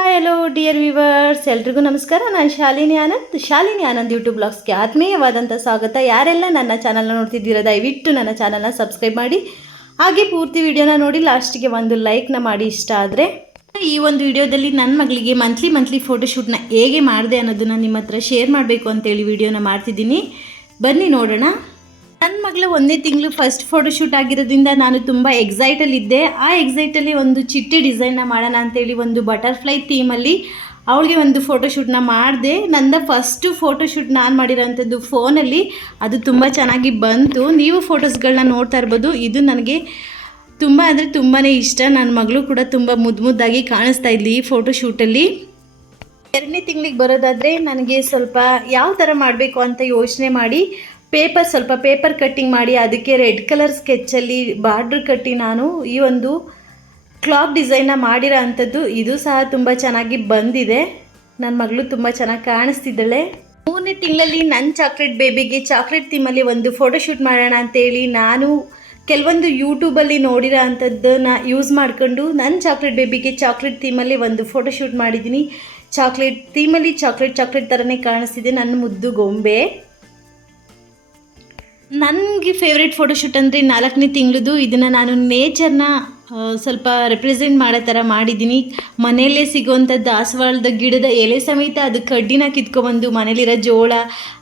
Hi hello dear viewers, ಎಲ್ರಿಗೂ ನಮಸ್ಕಾರ. ನಾನು ಶಾಲಿನಿ ಆನಂದ್ ಯೂಟ್ಯೂಬ್ ಬ್ಲಾಗ್ಸ್ಗೆ ಆತ್ಮೀಯವಾದಂಥ ಸ್ವಾಗತ. ಯಾರೆಲ್ಲ ನನ್ನ ಚಾನಲ್ನ ನೋಡ್ತಿದ್ದೀರಾ ದಯವಿಟ್ಟು ನನ್ನ ಚಾನಲ್ನ ಸಬ್ಸ್ಕ್ರೈಬ್ ಮಾಡಿ, ಹಾಗೆ ಪೂರ್ತಿ ವಿಡಿಯೋನ ನೋಡಿ ಲಾಸ್ಟಿಗೆ ಒಂದು ಲೈಕ್ನ ಮಾಡಿ ಇಷ್ಟ ಆದರೆ. ಈ ಒಂದು ವಿಡಿಯೋದಲ್ಲಿ ನನ್ನ ಮಗಳಿಗೆ ಮಂತ್ಲಿ ಫೋಟೋಶೂಟ್ನ ಹೇಗೆ ಮಾಡಿದೆ ಅನ್ನೋದನ್ನು ನಿಮ್ಮ ಹತ್ರ ಶೇರ್ ಮಾಡಬೇಕು ಅಂತೇಳಿ ವಿಡಿಯೋನ ಮಾಡ್ತಿದ್ದೀನಿ. ಬನ್ನಿ ನೋಡೋಣ. ನನ್ನ ಮಗಳ 1ನೇ ತಿಂಗಳು ಫಸ್ಟ್ ಫೋಟೋಶೂಟ್ ಆಗಿರೋದ್ರಿಂದ ನಾನು ತುಂಬ ಎಕ್ಸೈಟಲ್ಲಿದ್ದೆ. ಆ ಎಕ್ಸೈಟಲ್ಲಿ ಒಂದು ಚಿಟ್ಟೆ ಡಿಸೈನ್ನ ಮಾಡೋಣ ಅಂತೇಳಿ ಒಂದು ಬಟರ್ಫ್ಲೈ ಥೀಮಲ್ಲಿ ಅವಳಿಗೆ ಒಂದು ಫೋಟೋಶೂಟ್ನ ಮಾಡಿದೆ. ನನ್ನ ಫಸ್ಟು ಫೋಟೋಶೂಟ್ ನಾನು ಮಾಡಿರೋಂಥದ್ದು ಫೋನಲ್ಲಿ. ಅದು ತುಂಬ ಚೆನ್ನಾಗಿ ಬಂತು. ನೀವು ಫೋಟೋಸ್ಗಳನ್ನ ನೋಡ್ತಾ ಇರ್ಬೋದು. ಇದು ನನಗೆ ತುಂಬ ಅಂದರೆ ತುಂಬಾ ಇಷ್ಟ. ನನ್ನ ಮಗಳು ಕೂಡ ತುಂಬ ಮುದ್ದಾಗಿ ಕಾಣಿಸ್ತಾ ಇದ್ಲಿ ಈ ಫೋಟೋಶೂಟಲ್ಲಿ. 2ನೇ ತಿಂಗಳಿಗೆ ಬರೋದಾದರೆ ನನಗೆ ಸ್ವಲ್ಪ ಯಾವ ಥರ ಮಾಡಬೇಕು ಅಂತ ಯೋಚನೆ ಮಾಡಿ ಸ್ವಲ್ಪ ಪೇಪರ್ ಕಟ್ಟಿಂಗ್ ಮಾಡಿ ಅದಕ್ಕೆ ರೆಡ್ ಕಲರ್ ಸ್ಕೆಚ್ಚಲ್ಲಿ ಬಾರ್ಡ್ರ್ ಕಟ್ಟಿ ನಾನು ಈ ಒಂದು ಕ್ಲಾಕ್ ಡಿಸೈನ್ನ ಮಾಡಿರೋ ಅಂಥದ್ದು. ಇದು ಸಹ ತುಂಬ ಚೆನ್ನಾಗಿ ಬಂದಿದೆ. ನನ್ನ ಮಗಳು ತುಂಬ ಚೆನ್ನಾಗಿ ಕಾಣಿಸ್ತಿದ್ದಾಳೆ. 3ನೇ ತಿಂಗಳಲ್ಲಿ ನನ್ನ ಚಾಕ್ಲೇಟ್ ಬೇಬಿಗೆ ಚಾಕ್ಲೇಟ್ ಥೀಮಲ್ಲಿ ಒಂದು ಫೋಟೋಶೂಟ್ ಮಾಡೋಣ ಅಂತೇಳಿ ನಾನು ಕೆಲವೊಂದು ಯೂಟ್ಯೂಬಲ್ಲಿ ನೋಡಿರೋ ಅಂಥದ್ದನ್ನ ಯೂಸ್ ಮಾಡಿಕೊಂಡು ನನ್ನ ಚಾಕ್ಲೇಟ್ ಬೇಬಿಗೆ ಚಾಕ್ಲೇಟ್ ಥೀಮಲ್ಲಿ ಒಂದು ಫೋಟೋಶೂಟ್ ಮಾಡಿದ್ದೀನಿ. ಚಾಕ್ಲೇಟ್ ಥೀಮಲ್ಲಿ ಚಾಕ್ಲೇಟ್ ಥರನೇ ಕಾಣಿಸ್ತಿದೆ ನನ್ನ ಮುದ್ದು ಗೊಂಬೆ. ನನಗೆ ಫೇವ್ರೆಟ್ ಫೋಟೋಶೂಟ್ ಅಂದರೆ 4ನೇ ತಿಂಗಳದು. ಇದನ್ನು ನಾನು ನೇಚರ್ನ ಸ್ವಲ್ಪ ರೆಪ್ರೆಸೆಂಟ್ ಮಾಡೋ ಥರ ಮಾಡಿದ್ದೀನಿ. ಮನೆಯಲ್ಲೇ ಸಿಗೋವಂಥ ದಾಸವಾಳದ ಗಿಡದ ಎಲೆ ಸಮೇತ ಅದು ಕಡ್ಡಿನ ಕಿತ್ಕೊಬಂದು ಮನೇಲಿರೋ ಜೋಳ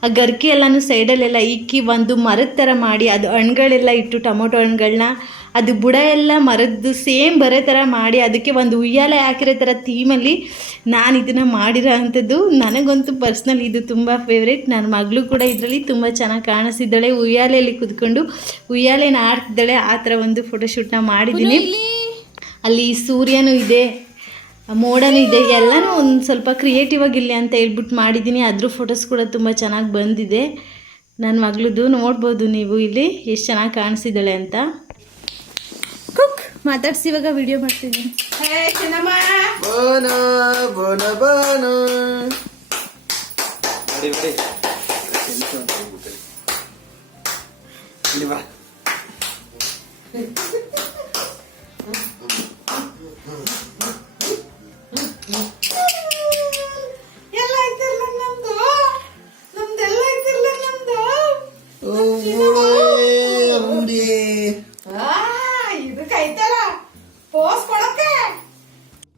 ಆ ಗರ್ಕೆ ಎಲ್ಲನೂ ಸೈಡಲ್ಲೆಲ್ಲ ಇಕ್ಕಿ ಒಂದು ಮರದ ಥರ ಮಾಡಿ ಅದು ಹಣ್ಣುಗಳೆಲ್ಲ ಇಟ್ಟು ಟೊಮೊಟೊ ಹಣ್ಣುಗಳನ್ನ ಅದು ಬುಡ ಎಲ್ಲ ಮರದ್ದು ಸೇಮ್ ಬರೋ ಥರ ಮಾಡಿ ಅದಕ್ಕೆ ಒಂದು ಉಯ್ಯಾಲೆ ಹಾಕಿರೋ ಥರ ಥೀಮಲ್ಲಿ ನಾನು ಇದನ್ನು ಮಾಡಿರೋ ಅಂಥದ್ದು. ನನಗಂತೂ ಪರ್ಸ್ನಲ್ ಇದು ತುಂಬ ಫೇವ್ರೇಟ್. ನನ್ನ ಮಗಳು ಕೂಡ ಇದರಲ್ಲಿ ತುಂಬ ಚೆನ್ನಾಗಿ ಕಾಣಿಸ್ತಿದ್ದಾಳೆ. ಉಯ್ಯಾಲೆಯಲ್ಲಿ ಕುತ್ಕೊಂಡು ಉಯ್ಯಾಲೆನ ಆಡ್ತಿದ್ದಾಳೆ. ಆ ಥರ ಒಂದು ಫೋಟೋಶೂಟ್ನ ಮಾಡಿದ್ದೀನಿ. ಅಲ್ಲಿ ಸೂರ್ಯನೂ ಇದೆ, ಮೋಡನೂ ಇದೆ, ಎಲ್ಲನೂ ಒಂದು ಸ್ವಲ್ಪ ಕ್ರಿಯೇಟಿವ್ ಆಗಿರಲಿ ಅಂತ ಹೇಳ್ಬಿಟ್ಟು ಮಾಡಿದ್ದೀನಿ. ಅದ್ರ ಫೋಟೋಸ್ ಕೂಡ ತುಂಬ ಚೆನ್ನಾಗಿ ಬಂದಿದೆ. ನನ್ನ ಮಗಳದ್ದು ನೋಡ್ಬೋದು ನೀವು ಇಲ್ಲಿ ಎಷ್ಟು ಚೆನ್ನಾಗಿ ಕಾಣಿಸಿದ್ದಾಳೆ ಅಂತ. ಮಾತಾಡ್ಸಿ ಇವಾಗ ವಿಡಿಯೋ ಮಾಡ್ತಿದ್ದೀನಿ.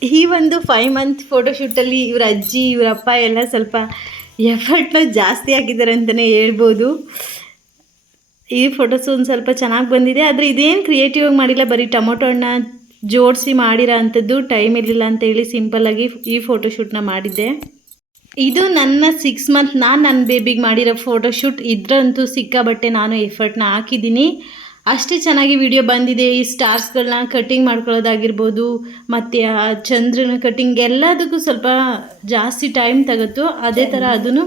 ಈ ಒಂದು 5 ಮಂತ್ ಫೋಟೋಶೂಟಲ್ಲಿ ಇವ್ರ ಅಜ್ಜಿ ಇವರಪ್ಪ ಎಲ್ಲ ಸ್ವಲ್ಪ ಎಫರ್ಟ್ನ ಜಾಸ್ತಿ ಹಾಕಿದ್ದಾರೆ ಅಂತಲೇ ಹೇಳ್ಬೋದು. ಈ ಫೋಟೋಸು ಒಂದು ಸ್ವಲ್ಪ ಚೆನ್ನಾಗಿ ಬಂದಿದೆ. ಆದರೆ ಇದೇನು ಕ್ರಿಯೇಟಿವ್ ಆಗಿ ಮಾಡಿಲ್ಲ, ಬರೀ ಟೊಮೊಟೊ ಹಣ್ಣ ಜೋಡಿಸಿ ಮಾಡಿರೋ ಅಂಥದ್ದು. ಟೈಮ್ ಇರಲಿಲ್ಲ ಅಂತೇಳಿ ಸಿಂಪಲ್ಲಾಗಿ ಈ ಫೋಟೋಶೂಟ್ನ ಮಾಡಿದ್ದೆ. ಇದು ನನ್ನ 6 ಮಂತ್ ನನ್ನ ಬೇಬಿಗೆ ಮಾಡಿರೋ ಫೋಟೋಶೂಟ್. ಇದ್ರಂತೂ ಸಿಕ್ಕಾಬಟ್ಟೆ ನಾನು ಎಫರ್ಟ್ನ ಹಾಕಿದ್ದೀನಿ. ಅಷ್ಟೇ ಚೆನ್ನಾಗಿ ವಿಡಿಯೋ ಬಂದಿದೆ. ಈ ಸ್ಟಾರ್ಸ್ಗಳನ್ನ ಕಟ್ಟಿಂಗ್ ಮಾಡ್ಕೊಳ್ಳೋದಾಗಿರ್ಬೋದು, ಮತ್ತು ಆ ಚಂದ್ರನ ಕಟ್ಟಿಂಗ್ ಎಲ್ಲದಕ್ಕೂ ಸ್ವಲ್ಪ ಜಾಸ್ತಿ ಟೈಮ್ ತಗೋತು. ಅದೇ ಥರ ಅದನ್ನು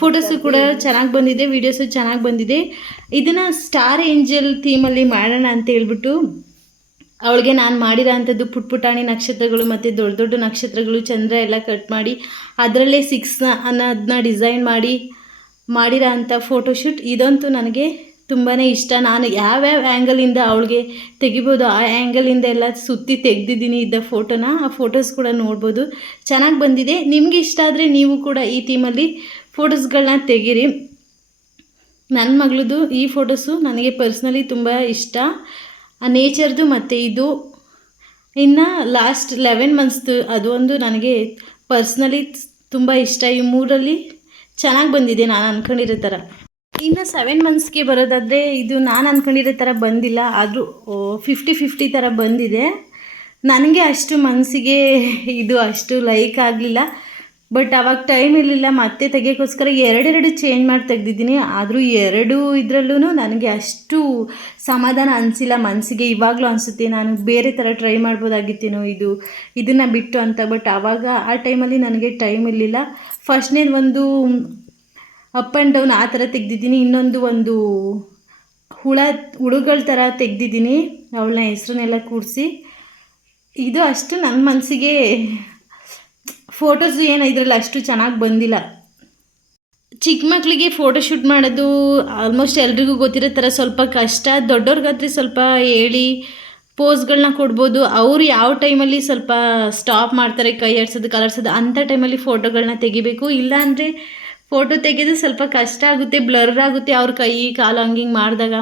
ಫೋಟೋಸು ಕೂಡ ಚೆನ್ನಾಗಿ ಬಂದಿದೆ, ವೀಡಿಯೋಸು ಚೆನ್ನಾಗಿ ಬಂದಿದೆ. ಇದನ್ನು ಸ್ಟಾರ್ ಏಂಜಲ್ ಥೀಮಲ್ಲಿ ಮಾಡೋಣ ಅಂತ ಹೇಳ್ಬಿಟ್ಟು ಅವಳಿಗೆ ನಾನು ಮಾಡಿರೋ ಅಂಥದ್ದು ಪುಟಾಣಿ ನಕ್ಷತ್ರಗಳು ಮತ್ತು ದೊಡ್ಡ ದೊಡ್ಡ ನಕ್ಷತ್ರಗಳು, ಚಂದ್ರ ಎಲ್ಲ ಕಟ್ ಮಾಡಿ ಅದರಲ್ಲೇ 6 ಅನ್ನೋದನ್ನ ಡಿಸೈನ್ ಮಾಡಿರೋ ಅಂಥ ಫೋಟೋಶೂಟ್. ಇದಂತೂ ನನಗೆ ತುಂಬಾ ಇಷ್ಟ. ನಾನು ಯಾವ್ಯಾವ ಆ್ಯಂಗಲಿಂದ ಅವಳಿಗೆ ತೆಗಿಬೋದು ಆ ಆ್ಯಂಗಲಿಂದ ಎಲ್ಲ ಸುತ್ತಿ ತೆಗೆದಿದ್ದೀನಿ ಇದ್ದ ಫೋಟೋನ. ಆ ಫೋಟೋಸ್ ಕೂಡ ನೋಡ್ಬೋದು, ಚೆನ್ನಾಗಿ ಬಂದಿದೆ. ನಿಮಗೆ ಇಷ್ಟ ಆದರೆ ನೀವು ಕೂಡ ಈ ಥೀಮಲ್ಲಿ ಫೋಟೋಸ್ಗಳನ್ನ ತೆಗೀರಿ. ನನ್ನ ಮಗಳದು ಈ ಫೋಟೋಸು ನನಗೆ ಪರ್ಸ್ನಲಿ ತುಂಬ ಇಷ್ಟ, ಆ ನೇಚರ್ದು ಮತ್ತು ಇದು. ಇನ್ನು ಲಾಸ್ಟ್ 11 ಮಂತ್ಸ್ದು ಅದು ಒಂದು ನನಗೆ ಪರ್ಸ್ನಲಿ ತುಂಬ ಇಷ್ಟ. ಈ 3ರಲ್ಲಿ ಚೆನ್ನಾಗಿ ಬಂದಿದೆ ನಾನು ಅಂದ್ಕೊಂಡಿರೋ ಥರ. ಇನ್ನು 7 ಮಂತ್ಸ್ಗೆ ಬರೋದಾದರೆ ಇದು ನಾನು ಅಂದ್ಕೊಂಡಿರೋ ಥರ ಬಂದಿಲ್ಲ, ಆದರೂ 50-50 ಥರ ಬಂದಿದೆ. ನನಗೆ ಅಷ್ಟು ಮನಸ್ಸಿಗೆ ಇದು ಅಷ್ಟು ಲೈಕ್ ಆಗಲಿಲ್ಲ. ಬಟ್ ಆವಾಗ ಟೈಮ್ ಇರಲಿಲ್ಲ, ಮತ್ತೆ ತೆಗಿಯೋಕ್ಕೋಸ್ಕರ 2 ಚೇಂಜ್ ಮಾಡಿ ತೆಗೆದಿದ್ದೀನಿ. ಆದರೂ 2 ಇದರಲ್ಲೂ ನನಗೆ ಅಷ್ಟು ಸಮಾಧಾನ ಅನಿಸಿಲ್ಲ ಮನಸ್ಸಿಗೆ. ಇವಾಗಲೂ ಅನಿಸುತ್ತೆ ನಾನು ಬೇರೆ ಥರ ಟ್ರೈ ಮಾಡ್ಬೋದಾಗಿತ್ತೇನೋ ಇದನ್ನು ಬಿಟ್ಟು ಅಂತ. ಬಟ್ ಆವಾಗ ಆ ಟೈಮಲ್ಲಿ ನನಗೆ ಟೈಮ್ ಇರಲಿಲ್ಲ. ಫಸ್ಟ್ನೇದು ಒಂದು ಅಪ್ ಆ್ಯಂಡ್ ಡೌನ್ ಆ ಥರ ತೆಗೆದಿದ್ದೀನಿ. ಇನ್ನೊಂದು ಹುಳುಗಳ ಥರ ತೆಗೆದಿದ್ದೀನಿ, ಅವಳನ್ನ ಹೆಸ್ರನ್ನೆಲ್ಲ ಕೂಡಿಸಿ. ಇದು ಅಷ್ಟು ನನ್ನ ಮನಸ್ಸಿಗೆ ಫೋಟೋಸು ಏನು ಇದರಲ್ಲಿ ಅಷ್ಟು ಚೆನ್ನಾಗಿ ಬಂದಿಲ್ಲ. ಚಿಕ್ಕ ಮಕ್ಕಳಿಗೆ ಫೋಟೋಶೂಟ್ ಮಾಡೋದು ಆಲ್ಮೋಸ್ಟ್ ಎಲ್ರಿಗೂ ಗೊತ್ತಿರೋ ಥರ ಸ್ವಲ್ಪ ಕಷ್ಟ. ದೊಡ್ಡವ್ರಿಗಾದ್ರೆ ಸ್ವಲ್ಪ ಹೇಳಿ ಪೋಸ್ಗಳನ್ನ ಕೊಡ್ಬೋದು. ಅವರು ಯಾವ ಟೈಮಲ್ಲಿ ಸ್ವಲ್ಪ ಸ್ಟಾಪ್ ಮಾಡ್ತಾರೆ ಕೈ ಆಡ್ಸೋದು ಕಲರ್ಸೋದು ಅಂಥ ಟೈಮಲ್ಲಿ ಫೋಟೋಗಳನ್ನ ತೆಗಿಬೇಕು. ಇಲ್ಲಾಂದರೆ ಫೋಟೋ ತೆಗೆದು ಸ್ವಲ್ಪ ಕಷ್ಟ ಆಗುತ್ತೆ, ಬ್ಲರ್ ಆಗುತ್ತೆ ಅವ್ರ ಕೈ ಕಾಲು ಹಂಗಿಂಗೆ ಮಾಡಿದಾಗ.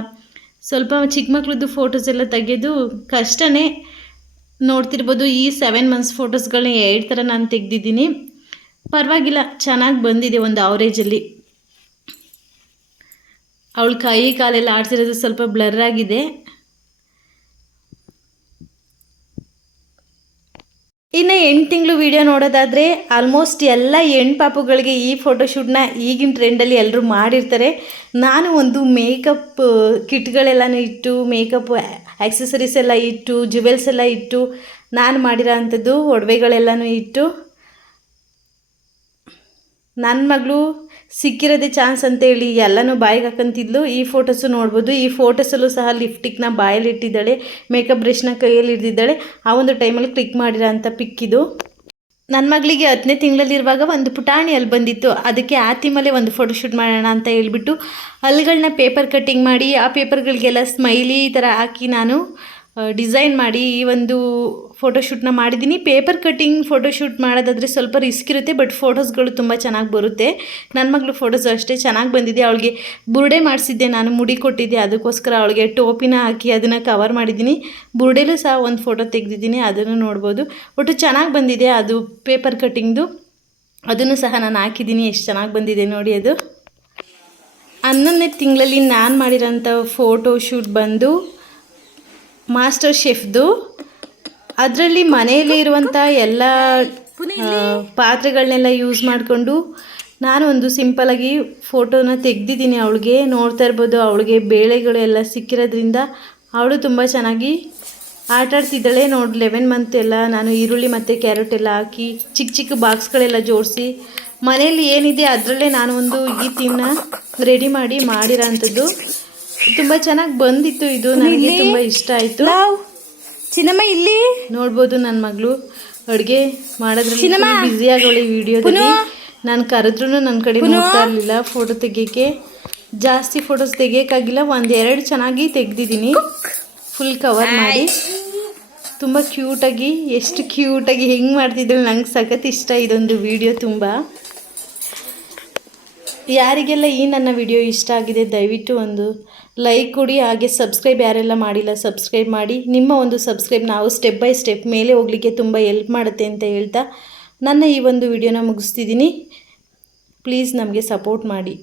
ಸ್ವಲ್ಪ ಚಿಕ್ಕ ಮಕ್ಳದ್ದು ಫೋಟೋಸ್ ಎಲ್ಲ ತೆಗೆಯೋದು ಕಷ್ಟನೇ. ನೋಡ್ತಿರ್ಬೋದು ಈ 7 ಮಂತ್ಸ್ ಫೋಟೋಸ್ಗಳನ್ನ 2 ಥರ ನಾನು ತೆಗೆದಿದ್ದೀನಿ. ಪರವಾಗಿಲ್ಲ, ಚೆನ್ನಾಗಿ ಬಂದಿದೆ ಒಂದು ಅವರೇಜಲ್ಲಿ. ಅವಳ ಕೈ ಕಾಲೆಲ್ಲ ಆಡ್ಸಿರೋದು ಸ್ವಲ್ಪ ಬ್ಲರ್ ಆಗಿದೆ. ಇನ್ನು 8 ತಿಂಗಳು ವೀಡಿಯೋ ನೋಡೋದಾದರೆ ಆಲ್ಮೋಸ್ಟ್ ಎಲ್ಲ ಹೆಣ್ಣು ಪಾಪುಗಳಿಗೆ ಈ ಫೋಟೋಶೂಟ್ನ ಈಗಿನ ಟ್ರೆಂಡಲ್ಲಿ ಎಲ್ಲರೂ ಮಾಡಿರ್ತಾರೆ. ನಾನು ಒಂದು ಮೇಕಪ್ ಕಿಟ್ಗಳೆಲ್ಲನೂ ಇಟ್ಟು, ಮೇಕಪ್ ಆ್ಯಕ್ಸಸರೀಸ್ ಎಲ್ಲ ಇಟ್ಟು, ಜುವೆಲ್ಸ್ ಎಲ್ಲ ಇಟ್ಟು ನಾನು ಮಾಡಿರೋ ಅಂಥದ್ದು ಒಡವೆಗಳೆಲ್ಲನೂ ಇಟ್ಟು, ನನ್ನ ಮಗಳು ಸಿಕ್ಕಿರೋದೇ ಚಾನ್ಸ್ ಅಂತೇಳಿ ಎಲ್ಲನೂ ಬಾಯಿಗೆ ಹಾಕಂತಿದ್ಲು. ಈ ಫೋಟೋಸು ನೋಡ್ಬೋದು. ಈ ಫೋಟೋಸಲ್ಲೂ ಸಹ ಲಿಪ್ಟಿಕ್ನ ಬಾಯಲ್ಲಿ ಇಟ್ಟಿದ್ದಾಳೆ, ಮೇಕಪ್ ಬ್ರಷ್ನ ಕೈಯಲ್ಲಿ ಹಿಡಿದಿದ್ದಾಳೆ. ಆ ಒಂದು ಟೈಮಲ್ಲಿ ಕ್ಲಿಕ್ ಮಾಡಿರೋ ಅಂಥ ಪಿಕ್ಕಿದು. ನನ್ನ ಮಗಳಿಗೆ 10ನೇ ತಿಂಗಳಲ್ಲಿರುವಾಗ ಒಂದು ಪುಟಾಣಿ ಅಲ್ಲಿ ಬಂದಿತ್ತು. ಅದಕ್ಕೆ ಆ ಥೀಮಲ್ಲೇ ಒಂದು ಫೋಟೋಶೂಟ್ ಮಾಡೋಣ ಅಂತ ಹೇಳ್ಬಿಟ್ಟು ಅಲ್ಗಳನ್ನ ಪೇಪರ್ ಕಟ್ಟಿಂಗ್ ಮಾಡಿ, ಆ ಪೇಪರ್ಗಳಿಗೆಲ್ಲ ಸ್ಮೈಲಿ ಥರ ಹಾಕಿ ನಾನು ಡಿಸೈನ್ ಮಾಡಿ ಈ ಒಂದು ಫೋಟೋಶೂಟ್ನ ಮಾಡಿದ್ದೀನಿ. ಪೇಪರ್ ಕಟ್ಟಿಂಗ್ ಫೋಟೋಶೂಟ್ ಮಾಡೋದಾದರೆ ಸ್ವಲ್ಪ ರಿಸ್ಕ್ ಇರುತ್ತೆ, ಬಟ್ ಫೋಟೋಸ್ಗಳು ತುಂಬ ಚೆನ್ನಾಗಿ ಬರುತ್ತೆ. ನನ್ನ ಮಗಳು ಫೋಟೋಸ್ ಅಷ್ಟೇ ಚೆನ್ನಾಗಿ ಬಂದಿದೆ. ಅವಳಿಗೆ ಬುರುಡೆ ಮಾಡಿಸಿದ್ದೆ, ನಾನು ಮುಡಿ ಕೊಟ್ಟಿದ್ದೆ, ಅದಕ್ಕೋಸ್ಕರ ಅವಳಿಗೆ ಟೋಪಿನ ಹಾಕಿ ಅದನ್ನು ಕವರ್ ಮಾಡಿದ್ದೀನಿ. ಬುರುಡೆಲೂ ಸಹ ಒಂದು ಫೋಟೋ ತೆಗೆದಿದ್ದೀನಿ, ಅದನ್ನು ನೋಡ್ಬೋದು. ಒಟ್ಟು ಚೆನ್ನಾಗಿ ಬಂದಿದೆ ಅದು ಪೇಪರ್ ಕಟ್ಟಿಂಗ್ದು. ಅದನ್ನು ಸಹ ನಾನು ಹಾಕಿದ್ದೀನಿ. ಎಷ್ಟು ಚೆನ್ನಾಗಿ ಬಂದಿದೆ ನೋಡಿ ಅದು. 11ನೇ ತಿಂಗಳಲ್ಲಿ ನಾನು ಮಾಡಿರೋಂಥ ಫೋಟೋಶೂಟ್ ಬಂದು ಮಾಸ್ಟರ್ ಶೆಫ್ದು. ಅದರಲ್ಲಿ ಮನೆಯಲ್ಲಿ ಇರುವಂಥ ಎಲ್ಲ ಪಾತ್ರೆಗಳನ್ನೆಲ್ಲ ಯೂಸ್ ಮಾಡಿಕೊಂಡು ನಾನು ಒಂದು ಸಿಂಪಲಾಗಿ ಫೋಟೋನ ತೆಗೆದಿದ್ದೀನಿ. ಅವಳಿಗೆ ನೋಡ್ತಾ ಇರ್ಬೋದು, ಅವಳಿಗೆ ಬೇಳೆಗಳೆಲ್ಲ ಸಿಕ್ಕಿರೋದ್ರಿಂದ ಅವಳು ತುಂಬ ಚೆನ್ನಾಗಿ ಆಟಾಡ್ತಿದ್ದಾಳೆ. ನೋಡಿ 11 ಮಂತ್ ಎಲ್ಲ ನಾನು ಈರುಳ್ಳಿ ಮತ್ತು ಕ್ಯಾರೆಟ್ ಎಲ್ಲ ಹಾಕಿ ಚಿಕ್ಕ ಚಿಕ್ಕ ಬಾಕ್ಸ್ಗಳೆಲ್ಲ ಜೋಡಿಸಿ ಮನೆಯಲ್ಲಿ ಏನಿದೆ ಅದರಲ್ಲೇ ನಾನು ಒಂದು ಈ ಥೀಮ್ನ ರೆಡಿ ಮಾಡಿರೋ ಅಂಥದ್ದು. ತುಂಬ ಚೆನ್ನಾಗಿ ಬಂದಿತ್ತು. ಇದು ನನಗೆ ತುಂಬ ಇಷ್ಟ ಆಯಿತು. ಚಿನ್ನಮ್ಮ ಇಲ್ಲಿ ನೋಡ್ಬೋದು, ನನ್ನ ಮಗಳು ಅಡುಗೆ ಮಾಡೋದ್ರಲ್ಲಿ ಬ್ಯುಸಿ ಆಗೋಳೆ ವಿಡಿಯೋದಲ್ಲಿ. ನಾನು ಕರೆದ್ರೂ ನನ್ನ ಕಡೆ ನೋಡ್ತಾ ಇರಲಿಲ್ಲ ಫೋಟೋ ತೆಗಿಯೋಕ್ಕೆ. ಜಾಸ್ತಿ ಫೋಟೋಸ್ ತೆಗಿಯೋಕ್ಕಾಗಿಲ್ಲ, 1-2 ಚೆನ್ನಾಗಿ ತೆಗೆದಿದ್ದೀನಿ ಫುಲ್ ಕವರ್ ಮಾಡಿ. ತುಂಬ ಕ್ಯೂಟಾಗಿ, ಎಷ್ಟು ಕ್ಯೂಟಾಗಿ ಹೆಂಗೆ ಮಾಡ್ತಿದ್ರು, ನಂಗೆ ಸಖತ್ ಇಷ್ಟ ಇದೊಂದು ವಿಡಿಯೋ ತುಂಬ. ಯಾರಿಗೆಲ್ಲ ಈ ನನ್ನ ವಿಡಿಯೋ ಇಷ್ಟ ಆಗಿದೆ ದಯವಿಟ್ಟು ಒಂದು ಲೈಕ್ ಕೊಡಿ. ಹಾಗೆ ಸಬ್ಸ್ಕ್ರೈಬ್ ಯಾರೆಲ್ಲ ಮಾಡಿಲ್ಲ ಸಬ್ಸ್ಕ್ರೈಬ್ ಮಾಡಿ. ನಿಮ್ಮ ಒಂದು ಸಬ್ಸ್ಕ್ರೈಬ್ ನಾವು ಸ್ಟೆಪ್ ಬೈ ಸ್ಟೆಪ್ ಮೇಲೆ ಹೋಗಲಿಕ್ಕೆ ತುಂಬ ಹೆಲ್ಪ್ ಮಾಡುತ್ತೆ ಅಂತ ಹೇಳ್ತಾ ನನ್ನ ಈ ಒಂದು ವಿಡಿಯೋನ ಮುಗಿಸ್ತಿದ್ದೀನಿ. ಪ್ಲೀಸ್ ನಮಗೆ ಸಪೋರ್ಟ್ ಮಾಡಿ.